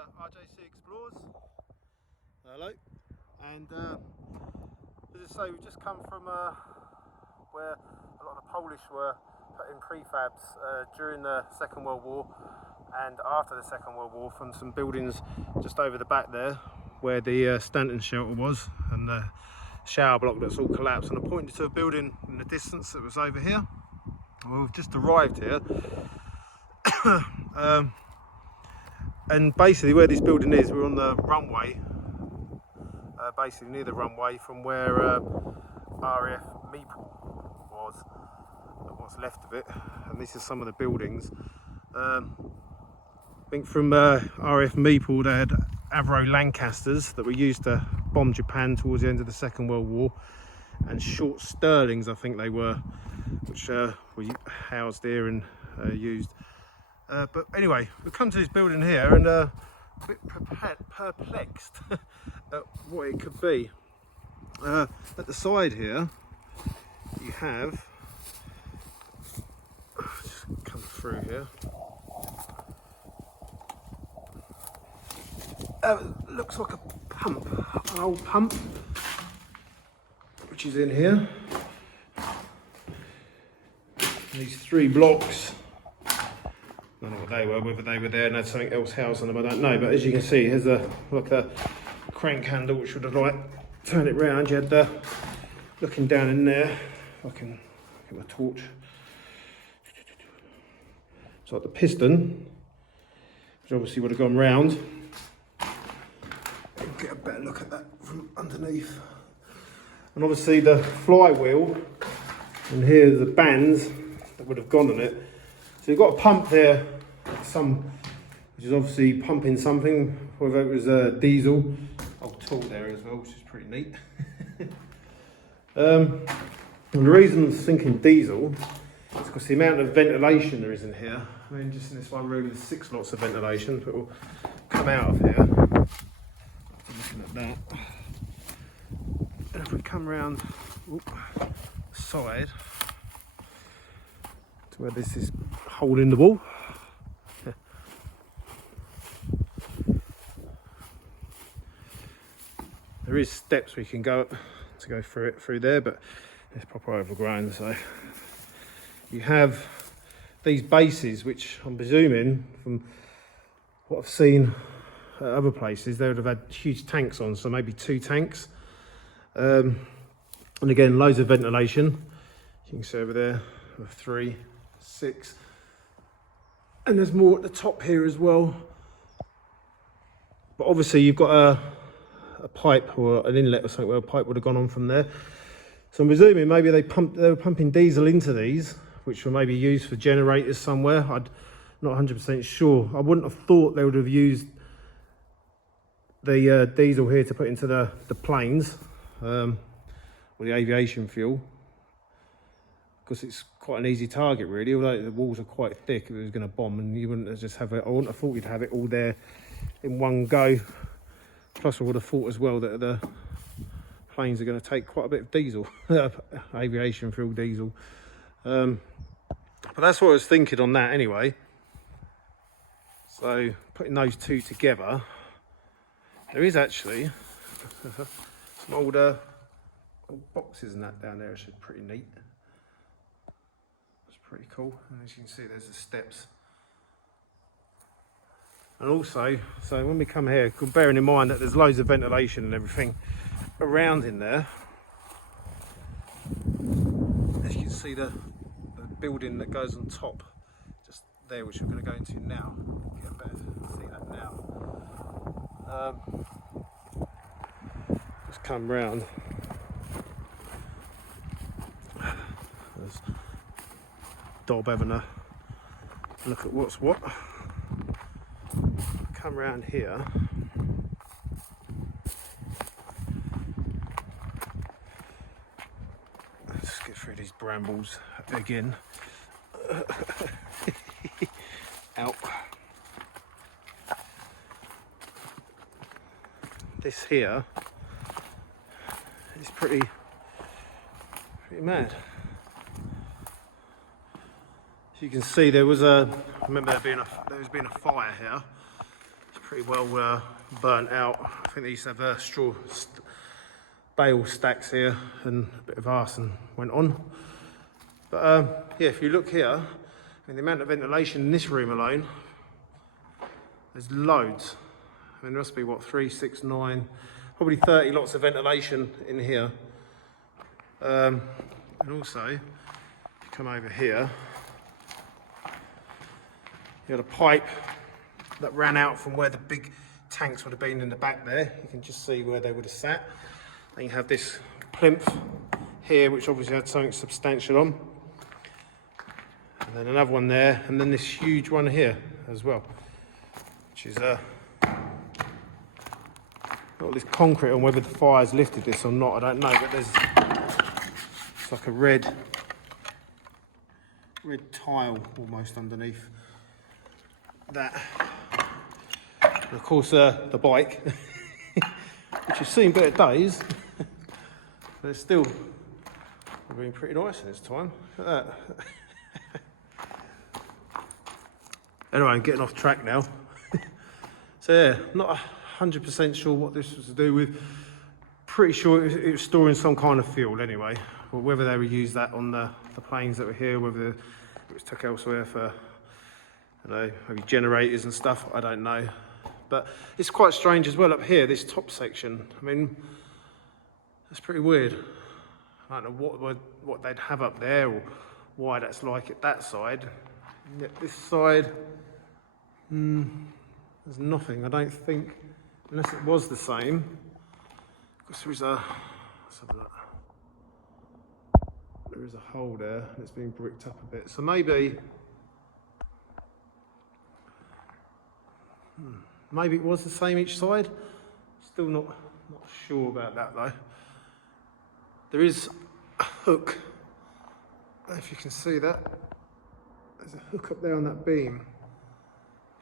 RJC Explorers. Hello. And as I say, we've just come from where a lot of the Polish were putting prefabs during the Second World War and after the Second World War, from some buildings just over the back there where the stanton shelter was and the shower block that's all collapsed. And I pointed to a building in the distance that was over here. Well, we've just arrived here. And basically where this building is, we're on the runway, basically near the runway from where RAF Maple was, what's left of it. And this is some of the buildings. I think from RAF Maple they had Avro Lancasters that were used to bomb Japan towards the end of the Second World War, and short Sterlings I think they were, which were housed here and used. But anyway, we've come to this building here and a bit perplexed at what it could be. At the side here, you have, just come through here, looks like a pump, an old pump, which is in here. These three blocks, I don't know what they were, whether they were there and had something else housed on them, I don't know. But as you can see, here's like a crank handle which would have like turned it round. You had looking down in there, if I can get my torch. It's like the piston, which obviously would have gone round. Get a better look at that from underneath. And obviously the flywheel, and here's the bands that would have gone on it. So you've got a pump there, which is obviously pumping something, whether it was diesel. Old tool there as well, which is pretty neat. And the reason I'm thinking diesel is because the amount of ventilation there is in here. I mean, just in this one room, there's 6 lots of ventilation that will come out of here. Looking at that. And if we come round the side to where there's this hole in the wall. There is steps we can go up to go through there, but it's proper overgrown. So you have these bases, which I'm presuming from what I've seen at other places, they would have had huge tanks on, so maybe 2 tanks. And again, loads of ventilation. You can see over there, 3, 6. And there's more at the top here as well. But obviously you've got a pipe or an inlet or something where a pipe would have gone on from there. So I'm presuming maybe they were pumping diesel into these, which were maybe used for generators somewhere. I'm not 100% sure. I wouldn't have thought they would have used the diesel here to put into the planes, or the aviation fuel, because it's quite an easy target really, although the walls are quite thick. If it was going to bomb, and you wouldn't just have it, I wouldn't have thought you'd have it all there in one go. Plus I would have thought as well that the planes are going to take quite a bit of diesel, aviation fuel diesel. But that's what I was thinking on that anyway. So putting those two together, there is actually some old boxes and that down there, which is pretty neat. It's pretty cool. And as you can see, there's the steps. And also, so when we come here, bearing in mind that there's loads of ventilation and everything around in there, as you can see the building that goes on top, just there, which we're going to go into now. Get better to see that now. Just come round. There's Dob having a look at what's what. Come round here. Let's get through these brambles again. Out. This here is pretty mad. As you can see, there was a, I remember there was been a fire here. pretty well burnt out. I think they used to have straw bale stacks here, and a bit of arson went on. But yeah, if you look here, I mean, the amount of ventilation in this room alone, there's loads. I mean, there must be, what, 3, 6, 9, probably 30 lots of ventilation in here. And also, if you come over here, you had a pipe that ran out from where the big tanks would have been in the back there. You can just see where they would have sat. And you have this plinth here, which obviously had something substantial on. And then another one there, and then this huge one here as well, which is got all this concrete on. Whether the fire's lifted this or not, I don't know, but there's, it's like a red tile almost underneath that. And of course the bike, which has seen better days, but it's still been pretty nice in its time. Look at that. Anyway, I'm getting off track now. So yeah, not 100% sure what this was to do with. Pretty sure it was storing some kind of fuel anyway. Or whether they would use that on the planes that were here, whether it was took elsewhere for, you know, maybe generators and stuff, I don't know. But it's quite strange as well up here, this top section. I mean, it's pretty weird. I don't know what they'd have up there or why that's like it that side. And yet this side, there's nothing, I don't think, unless it was the same. Because there is let's have a look. There is a hole there, and it's been bricked up a bit. So maybe it was the same each side. Still not sure about that though. There is a hook, I don't know if you can see that. There's a hook up there on that beam,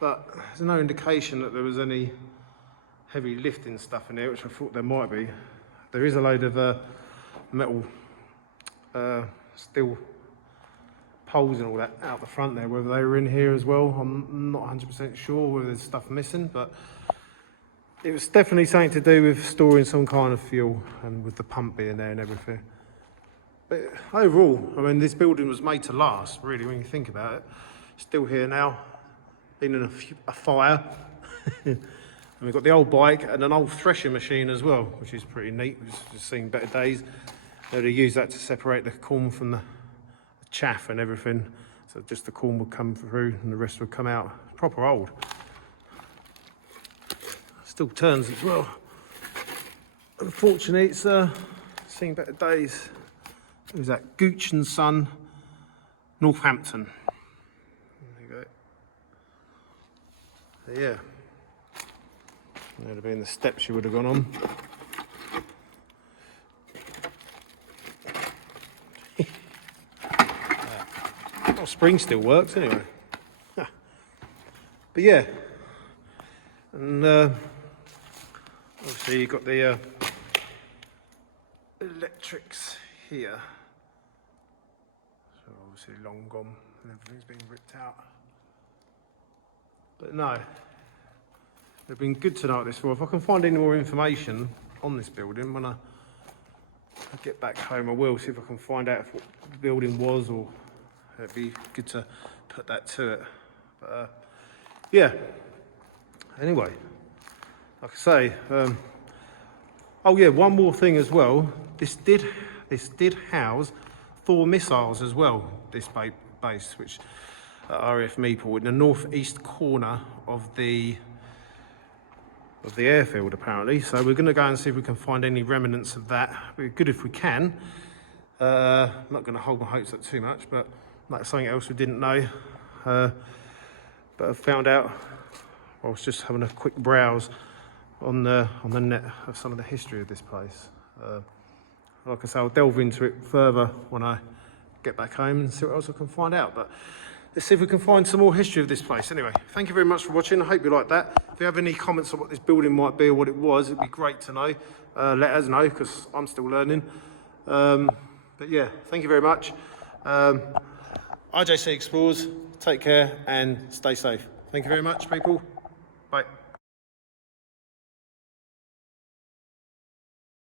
but there's no indication that there was any heavy lifting stuff in there, which I thought there might be. There is a load of metal steel poles and all that out the front there, whether they were in here as well. I'm not 100% sure whether there's stuff missing, but it was definitely something to do with storing some kind of fuel and with the pump being there and everything. But overall, I mean, this building was made to last, really, when you think about it. Still here now, been in a fire. And we've got the old bike and an old threshing machine as well, which is pretty neat. We've just seen better days. They'd use that to separate the corn from the chaff and everything. So just the corn would come through and the rest would come out. Proper old. Still turns as well. Unfortunately, it's seen better days. It was at Gooch and Son, Northampton. There you go. So yeah. That would have been the steps you would have gone on. Well, spring still works anyway. But yeah, and obviously you've got the electrics here. So obviously long gone and everything's been ripped out. But no. It'd been good to know what this for. If I can find any more information on this building when I get back home, I will see if I can find out what the building was, or it'd be good to put that to it. But yeah. Anyway, like I say, oh yeah, one more thing as well. This did house 4 missiles as well. This base, which RAF Mepal, in the northeast corner of the airfield apparently. So we're going to go and see if we can find any remnants of that. It'd be good if we can. I'm not going to hold my hopes up too much, but that's something else we didn't know. But I found out, I was just having a quick browse on the net of some of the history of this place. Like I say, I'll delve into it further when I get back home and see what else I can find out. But let's see if we can find some more history of this place. Anyway, thank you very much for watching. I hope you liked that. If you have any comments on what this building might be or what it was, it'd be great to know. Let us know, because I'm still learning. But yeah, thank you very much. RJC Explorers, take care and stay safe. Thank you very much, people. Bye.